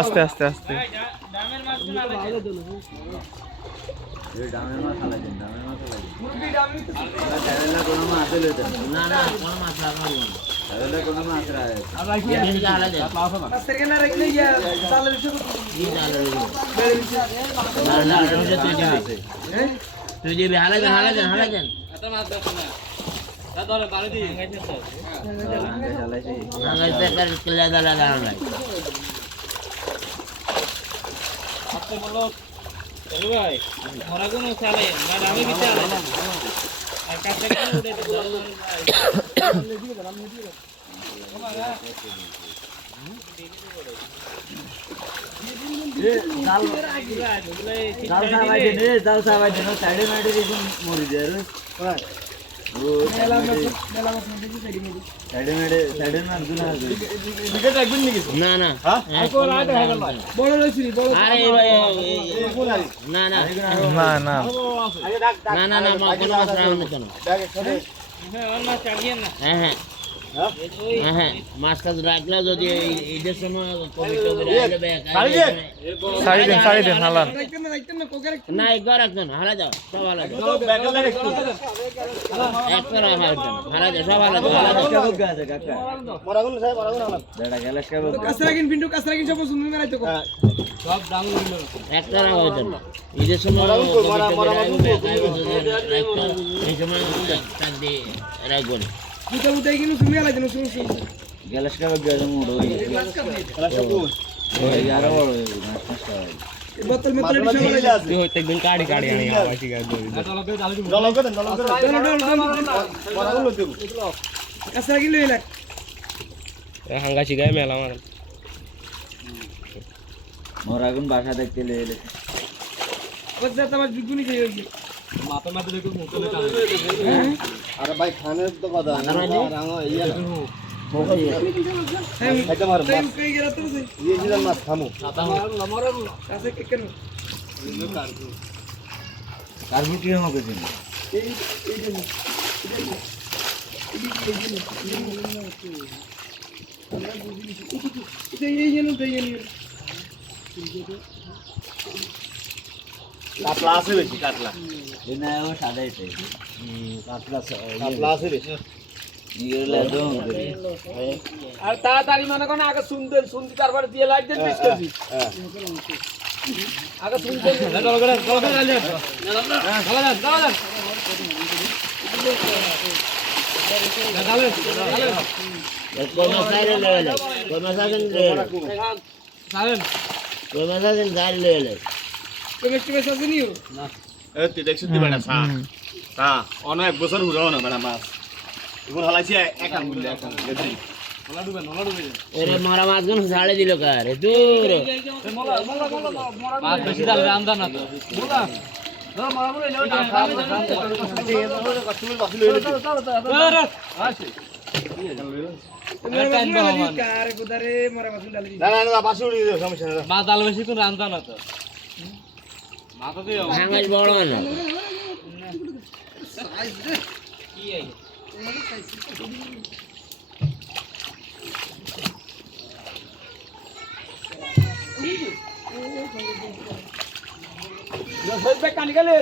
আস্তে আস্তে আস্তে তুই যে হালা দেন হালা দেন হালা দেন মাছটা রাখলে যদি ঈদের সময় সাড়ে দিন হালান না একবার রাখবেন হারা যাও সব হারা যাও একটা হারা যাও সব হারা যাও একটা রাখা হইতো না ঈদের সময় এই সময় রাখবেন হাঙ্গাছি গায়ে মেলা আমার মোরাগুন বাসা দেখতে লেলে আরে ভাই খানের তো কথা মাছ খামো কার্বুটি আমাকে দিন কাতলা আছে বেশি কাতলা না ও সাদা এটা কাতলা আছে বেশি আর তাড়াতাড়ি মনে করেন আগে শুনতেন শুনতে তারপরে দিয়ে লাইট দেন 20 কেজি আগে শুনতেন অনেক বছর হুড়াও না বেড়া মাছ এখন হালাইছি এক আঙ্গুল মারা মাছগুলো ছাড়ে দিল কার দূর বেশি দাম রামদান না তো মাছ ডাল বেশি কোন রামদান না তো ভাঙাস বড় না কানি গেলে